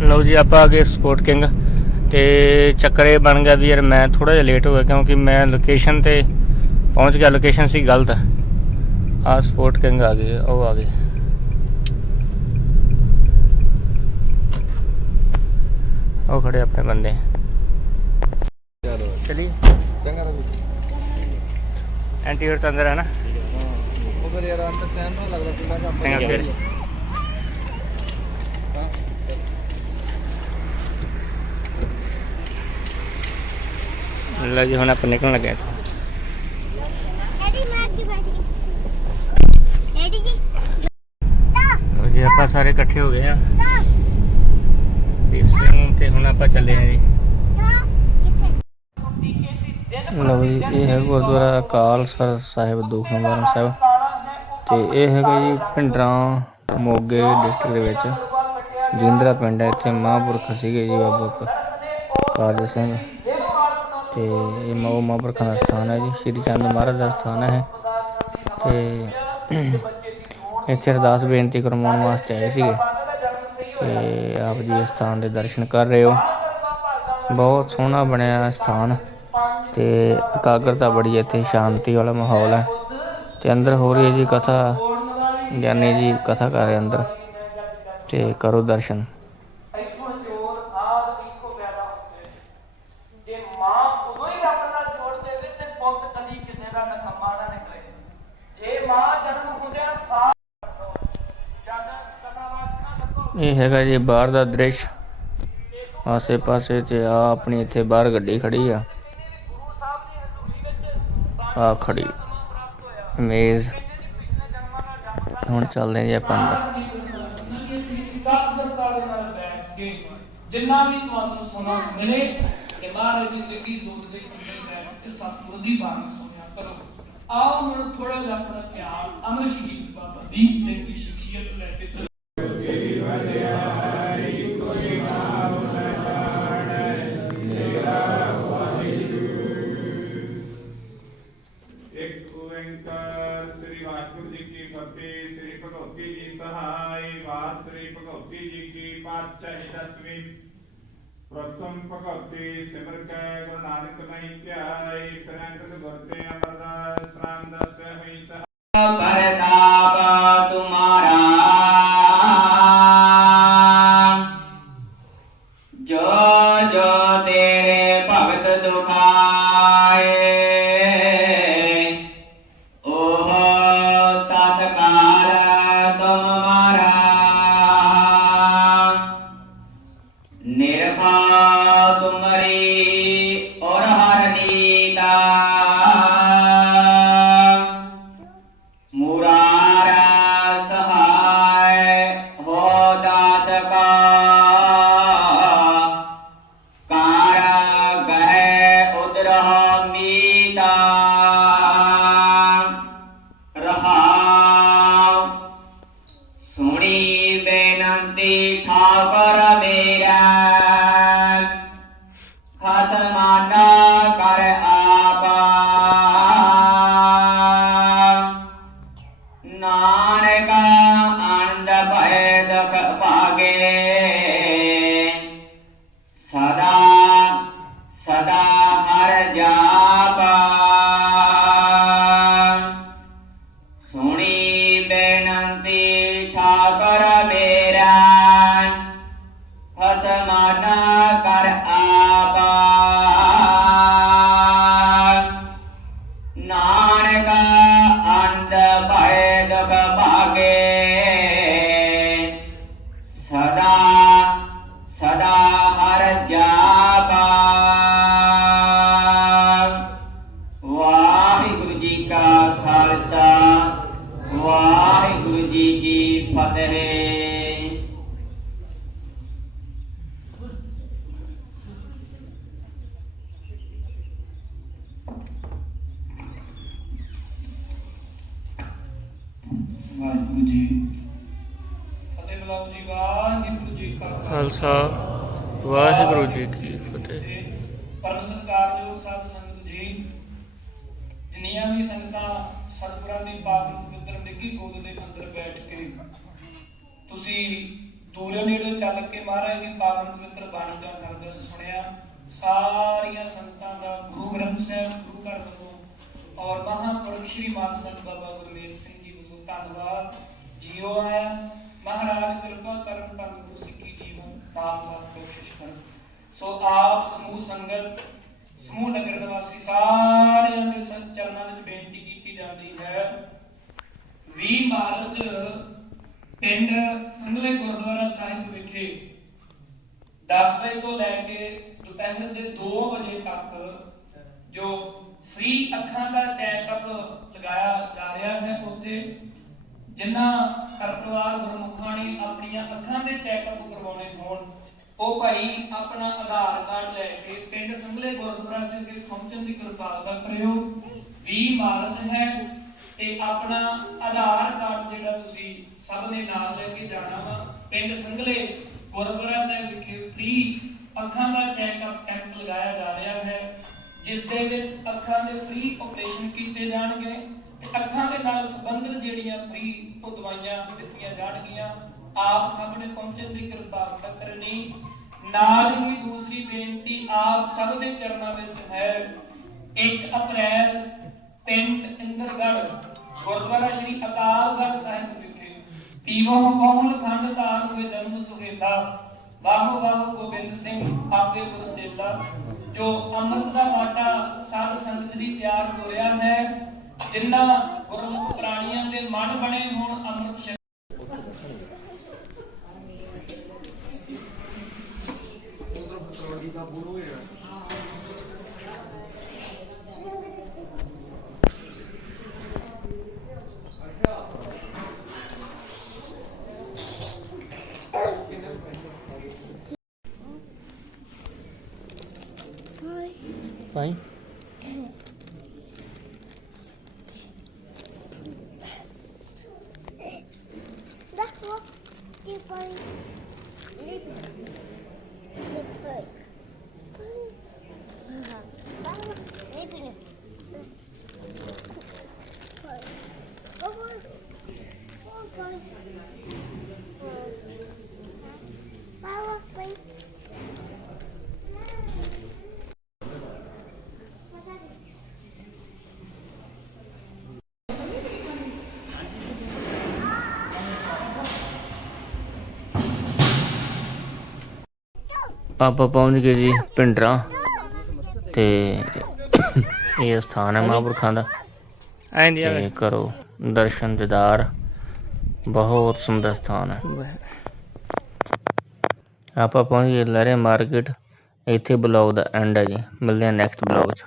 ਲਓ ਜੀ ਆਪਾਂ ਆ ਗਏ ਸਪੋਰਟ ਕਿੰਗ ਤੇ ਚੱਕਰ ਇਹ ਬਣ ਗਿਆ ਵੀ ਯਾਰ ਮੈਂ ਥੋੜਾ ਜਿਹਾ ਲੇਟ ਹੋ ਗਿਆ ਕਿਉਂਕਿ ਮੈਂ ਲੋਕੇਸ਼ਨ ਤੇ ਪਹੁੰਚ ਗਿਆ ਲੋਕੇਸ਼ਨ ਸੀ ਗਲਤ। ਆ ਸਪੋਰਟ ਕਿੰਗ ਆ ਗਏ ਉਹ ਆ ਗਏ। ਉਹ ਖੜੇ ਆਪਣੇ ਬੰਦੇ। ਚਲੋ ਚਲੀ ਚੰਗਾ ਰਵੀ ਐਂਟੀਵੇਟ ਤਾਂ ਅੰਦਰ ਹੈ ਨਾ। ਉਹ ਫਿਰ ਯਾਰ ਅੰਦਰ ਟਾਈਮ ਨਾ ਲੱਗਦਾ ਸੀ ਮੈਂ ਆਪਾਂ ਚੰਗਾ ਫਿਰ। ਹਾਂ। ਲੈ ਜੀ ਹੁਣ ਆਪਾਂ ਨਿਕਲਣ ਲੱਗੇ ਇੱਥੋਂ। ਐਡੀ ਮੈਂ ਅੱਗੇ ਬੈਠ ਗਈ। ਐਡੀ ਜੀ ਲਓ ਜੀ ਆਪਾਂ ਸਾਰੇ ਇਕੱਠੇ ਹੋ ਗਏ ਆ। ਤਾਂ ਦੀਪ ਸਿੰਘ ਤੇ ਹੁਣ ਆਪਾਂ ਚੱਲੇ ਆ ਜੀ। ਤਾਂ ਕਿੱਥੇ ਲਓ ਜੀ ਇਹ ਹੈ ਗੁਰਦੁਆਰਾ ਅਕਾਲਸਰ ਸਾਹਿਬ ਦੂਖਨਿਵਾਰਨ ਸਾਹਿਬ। ਤੇ ਇਹ ਹੈਗਾ ਜੀ ਪਿੰਡਰਾਂ ਮੋਗੇ ਡਿਸਟ੍ਰਿਕਟ ਦੇ ਵਿੱਚ। ਜਿੰਦਰਾ ਪਿੰਡ ਹੈ ਇੱਥੇ ਮਹਾਂਪੁਰਖ ਸੀਗੇ ਜੀ ਬਾਬਾ ਕਾਰਜ ਸਿੰਘ। ਤੇ ਇਹ ਮਾ- ਉਹ ਦਾ ਸਥਾਨ ਹੈ ਜੀ, ਸ਼੍ਰੀ ਚੰਦ ਮਹਾਰਾਜ ਦਾ ਸਥਾਨ ਹੈ ਤੇ ਇੱਥੇ ਅਰਦਾਸ ਬੇਨਤੀ ਕਰਵਾਉਣ ਵਾਸਤੇ ਆਏ ਸੀਗੇ ਤੇ ਆਪ ਜੀ ਇਸ ਸਥਾਨ ਦੇ ਦਰਸ਼ਨ ਕਰ ਰਹੇ ਹੋ। ਬਹੁਤ ਸੋਹਣਾ ਬਣਿਆ ਸਥਾਨ ਤੇ ਇਕਾਗਰਤਾ ਬੜੀ ਇੱਥੇ ਸ਼ਾਂਤੀ ਵਾਲਾ ਮਾਹੌਲ ਹੈ ਤੇ ਅੰਦਰ ਹੋ ਰਹੀ ਹੈ ਜੀ ਕਥਾ, ਗਿਆਨੀ ਜੀ ਕਥਾ ਕਰ ਰਹੇ ਅੰਦਰ ਤੇ ਕਰੋ ਦਰਸ਼ਨ। ਜੇ ਮਾਂ ਉਦੋਂ ਹੀ ਰੱਬ ਨਾਲ ਜੋੜ ਦੇਵੇ ਤੇ ਪੁੱਤ ਕਦੀ ਕਿਸੇ ਦਾ ਨਕਮਾ ਨਾ ਨਿਕਲੇ। ਜੇ ਮਾਂ ਜਨਮ ਹੁੰਦਿਆਂ ਲੱਗੋ। ਇਹ ਹੈਗਾ ਜੀ ਬਾਹਰ ਦਾ ਦ੍ਰਿਸ਼। ਆਸੇ ਪਾਸੇ ਤੇ ਆ ਆਪਣੀ ਇੱਥੇ ਬਾਹਰ ਗੱਡੀ ਖੜੀ ਆ। ਆ ਖੜੀ। ਮੇਜ਼ ਹੁਣ ਚੱਲਦੇ ਹਾਂ ਜੀ ਆਪਾਂ ਅੰਦਰ। ਜਿੰਨਾ ਵੀ ਤੁਹਾਨੂੰ ਸੁਣੋ ਮਿਲੇ ਕਿ ਮਹਾਰਾਜ ਦੀ ਜ਼ਿੰਦਗੀ ਦੁੱਧ ਦੇ ਕਿੰਨੇ ਬੈਠ ਕੇ ਸਤਿਗੁਰੂ ਦੀ ਬਾਣੀ ਸੁਣਿਆ ਕਰੋ ਆਓ ਹੁਣ ਥੋੜਾ ਜਿਹਾ ਆਪਣਾ ਧਿਆਨ ਅਮਰ ਸ਼ਹੀਦ ਬਾਬਾ ਦੀਪ ਸਿੰਘ ਦੀ ਸ਼ਖਸੀਅਤ ਲੈ ਕੇ ਚੱਲੋ। ਇੱਕ ਪ੍ਰਥਮ ਭਗਤੇ ਸਿਮਰ ਕੈ, ਗੁਰੂ ਨਾਨਕ ਨਹੀਂ ਧਿਆਏ ਕਰੰਗਤ ਵਰਤੇ ਅਮਰਦਾਸ ਸ੍ਰਾਮ ਦਸ ਹੋਈ ਸਹ ਪਰਤਾਪ ਤੁਮਾਰਾ। ਜੋ ਜੋ ਤੇ ਵਾਹਿਗੁਰੂ ਜੀ। ਫਤਿਹ ਬੁਲਾਓ ਜੀ ਵਾਹਿਗੁਰੂ ਜੀ ਕਾ ਖਾਲਸਾ। ਵਾਹਿਗੁਰੂ ਜੀ ਕੀ ਫਤਿਹ। ਪਰਮ ਸਤਿਕਾਰਯੋਗ ਸਾਧ ਸੰਗਤ ਜੀ ਜਿੰਨੀਆਂ ਵੀ ਸੰਗਤਾਂ ਸਤਿਗੁਰਾਂ ਦੀ ਪਾਵਨ ਪਵਿੱਤਰ ਨਿੱਘੀ ਗੋਦ ਦੇ ਅੰਦਰ ਬੈਠ ਕੇ ਤੁਸੀਂ ਦੂਰੋਂ ਨੇੜੋਂ ਚੱਲ ਕੇ ਮਹਾਰਾਜ ਦੀ ਪਾਵਨ ਪਵਿੱਤਰ ਬਾਣੀ ਦਾ ਹਰਦਸ ਸੁਣਿਆ ਸਾਰੀਆਂ ਸੰਤਾਂ ਦਾ ਗੁਰੂ ਗ੍ਰੰਥ ਸਾਹਿਬ, ਗੁਰੂ ਘਰ ਵੱਲੋਂ ਔਰ ਮਹਾਂਪੁਰਖ ਸ਼੍ਰੀ ਮਾਨ ਸੰਤ ਬਾਬਾ ਗੁਰਮੇਲ ਸਿੰਘ ਜੀ ਵੱਲੋਂ ਧੰਨਵਾਦ। ਜੀਓ ਆਇਆ ਮਹਾਰਾਜ ਕਿਰਪਾ ਕਰਨ ਤੰਦਰੁਸਤ ਸਿੱਖੀ ਜੀਵਨ ਨਾਮ ਦਾ ਕੋਸ਼ਿਸ਼ ਕਰਨ ਸੋ ਆਪ ਸਮੂਹ ਸੰਗਤ, ਸਮੂਹ ਨਗਰ ਨਿਵਾਸੀ ਸਾਰਿਆਂ ਦੇ ਸਤ ਚਰਨਾਂ ਵਿੱਚ ਬੇਨਤੀ ਕੀਤੀ ਜਾਂਦੀ ਹੈ। 20 ਮਾਰਚ ਪਿੰਡ ਸੰਗਲੇ ਗੁਰਦੁਆਰਾ ਸਾਹਿਬ ਵਿਖੇ 10 ਵਜੇ ਤੋਂ ਲੈ ਕੇ ਦੁਪਹਿਰ ਦੇ 2 ਵਜੇ ਤੱਕ ਜੋ ਫ੍ਰੀ ਅੱਖਾਂ ਦਾ ਚੈੱਕਅਪ ਲਗਾਇਆ ਜਾ ਰਿਹਾ ਹੈ, ਉੱਥੇ ਜਿਨ੍ਹਾਂ ਘਰ ਪਰਿਵਾਰ ਗੁਰਮੁਖਾਂ ਨੇ ਆਪਣੀਆਂ ਅੱਖਾਂ ਦੇ ਚੈੱਕਅਪ ਕਰਵਾਉਣੇ ਹੋਣ, ਉਹ ਭਾਈ ਆਪਣਾ ਆਧਾਰ ਕਾਰਡ ਲੈ ਕੇ ਪਿੰਡ ਸੰਗਲੇ ਗੁਰਦੁਆਰਾ ਸਾਹਿਬ ਵਿਖੇ ਪਹੁੰਚਣ ਦੀ ਕਿਰਪਾਲਤਾ ਕਰਿਓ 20 ਮਾਰਚ ਹੈ ਤੇ ਆਪਣਾ ਆਧਾਰ ਕਾਰਡ ਜਿਹੜਾ ਤੁਸੀਂ ਸਭ ਨੇ ਨਾਲ ਲੈ ਕੇ ਜਾਣਾ ਵਾ। ਪਿੰਡ ਸੰਗਲੇ ਗੁਰਦੁਆਰਾ ਸਾਹਿਬ ਵਿਖੇ ਫ੍ਰੀ ਅੱਖਾਂ ਦਾ ਚੈੱਕਅਪ ਕੈਂਪ ਲਗਾਇਆ ਜਾ ਰਿਹਾ ਹੈ, ਜਿਸ ਦੇ ਵਿੱਚ ਅੱਖਾਂ ਦੇ ਫ੍ਰੀ ਆਪਰੇਸ਼ਨ ਕੀਤੇ ਜਾਣਗੇ ਤੇ ਅੱਖਾਂ ਦੇ ਨਾਲ ਸੰਬੰਧਿਤ ਜਿਹੜੀਆਂ ਫ੍ਰੀ ਉਹ ਦਵਾਈਆਂ ਦਿੱਤੀਆਂ ਜਾਣਗੀਆਂ, ਆਪ ਸਭ ਨੇ ਪਹੁੰਚਣ ਦੀ ਕਿਰਪਾਲਤਾ ਕਰਨੀ। ਨਾਲ ਹੀ ਦੂਸਰੀ ਬੇਨਤੀ, ਆਪ ਸਭ ਦੇ ਚਰਨਾਂ ਵਿੱਚ ਹੈ। 1 ਅਪ੍ਰੈਲ ਪਿੰਡ ਇੰਦਰਗੜ੍ਹ, ਗੁਰਦੁਆਰਾ ਸ਼੍ਰੀ ਅਕਾਲਗੜ੍ਹ ਸਾਹਿਬ ਵਿਖੇ। ਪੀਵੋ ਪੌਣ ਖੰਡ ਧਾਰ ਹੋਏ ਜਨਮ ਸੁਹੇਲਾ ਬਾਹੋ ਬਾਹੋ ਗੋਬਿੰਦ ਸਿੰਘ, ਆਪੇ ਗੁਰ ਚੇਲਾ ਜੋ ਅੰਮ੍ਰਿਤ ਦਾ ਵਾਟਾ ਸਾਧ ਸੰਗਤ ਦੀ ਤਿਆਰ ਹੋ ਰਿਹਾ ਹੈ ਜਿਨ੍ਹਾਂ ਗੁਰਮੁਖ ਪ੍ਰਾਣੀਆਂ ਦੇ ਮਨ ਬਣੇ ਹੋਣ ਅੰਮ੍ਰਿਤ hein? ਆਪਾਂ ਪਹੁੰਚ ਗਏ ਜੀ ਪਿੰਡਰਾ। ਤੇ ਇਹ ਸਥਾਨ ਹੈ ਮਹਾਂਪੁਰਖਾਂ ਦਾ। ਤੇ ਕਰੋ ਦਰਸ਼ਨ ਦਿਦਾਰ। ਬਹੁਤ ਸੁੰਦਰ ਸਥਾਨ ਹੈ। ਆਪਾਂ ਪਹੁੰਚ ਗਏ ਲਹਿਰੇ ਮਾਰਕੀਟ। ਇੱਥੇ ਬਲੌਗ ਦਾ ਐਂਡ ਹੈ ਜੀ। ਮਿਲਦੇ ਹਾਂ ਨੈਕਸਟ ਬਲੌਗ 'ਚ।